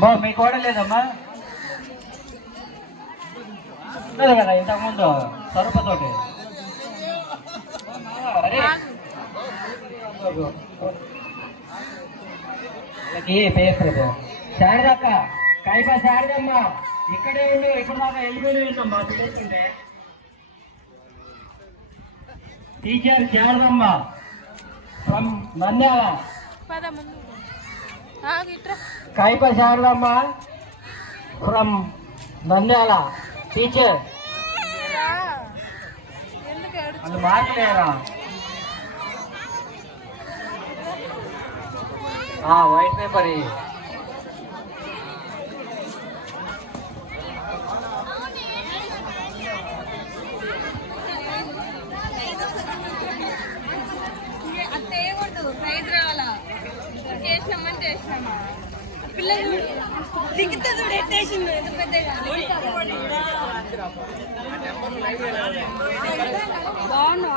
బా మీ కోడ లేదమ్మా ఉన్నది కదా ఇంతకుముందు సరుపతోటి అరే శారదక్క కైప శారదమ్మ ఇక్కడే ఉండు ఇప్పుడు దాకా వెళ్ళిపోయి ఉందమ్మా తెలుసుకుంటే టీచర్ శారదమ్మ. ఫ్రమ్ నంద్యాల పద ముందు ఆగు ఇట్రా కైప శారదమ్మ ఫ్రమ్ నంద్యాల టీచర్ రా. ఎందుకు ఏడు వాళ్ళు మార్చలేరా వైట్ పేపర్ పిల్లలు దిగితే చూడు ఎట్టేసిండు ఎంత పెద్దగా. బాగున్నా